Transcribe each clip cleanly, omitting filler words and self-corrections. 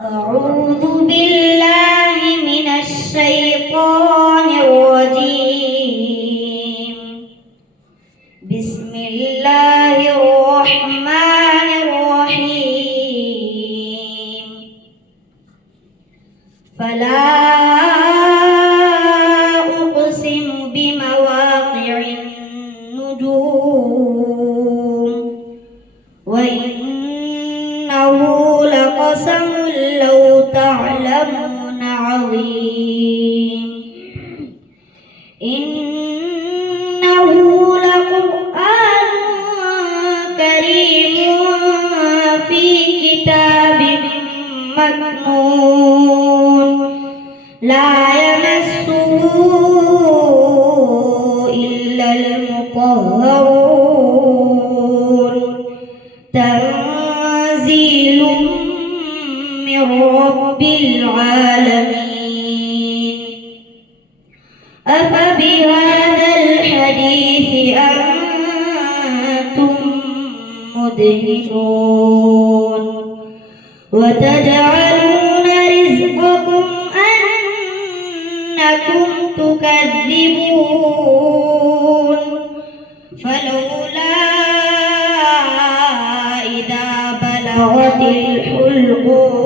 أعوذ بالله من الشيطان الرجيم. بسم الله الرحمن الرحيم. فلا أقسم بمواقع النجوم وإنه لقسم لو تعلمون عظيم. إنه لقرآن كريم في كتاب مكنون لا يمسه إلا المطهرون تنزيل من رب العالمين. أفبهذا الحديث أنتم مدهنون وتجعلون رزقكم أنكم تكذبون. فلولا إذا بلغت الحلقوم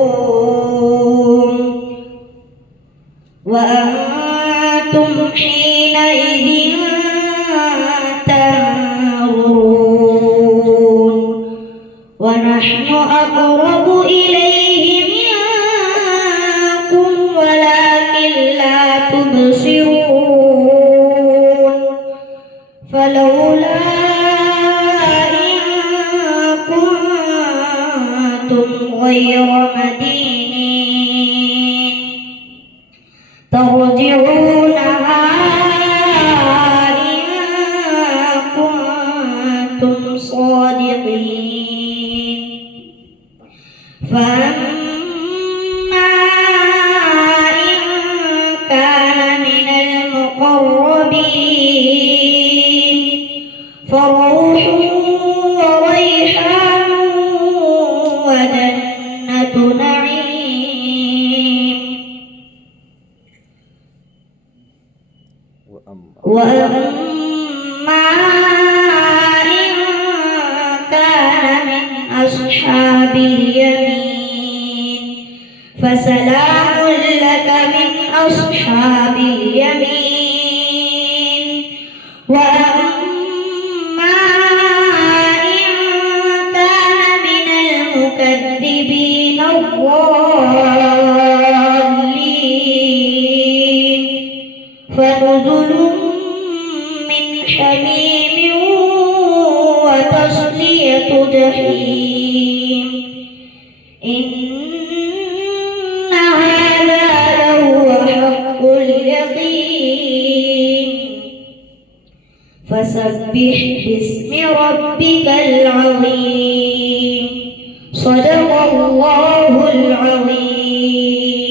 وأنتم حينئذ تنظرون ونحن أقرب إليه منكم ولكن لا تبصرون. فلولا إن كنتم غير مدينين ترجعونها إن كنتم صادقين. فأما إن كان من المقربين فروح وريحان وجنة نعيم. وأما إن كان من أصحاب اليمين فسلام لك من أصحاب اليمين. وأما إن كان من المكذبين الضالين فنزل من حميم وتصلية جحيم. إن هذا لهو حق اليقين. فسبح باسم ربك العظيم. صدق الله العظيم.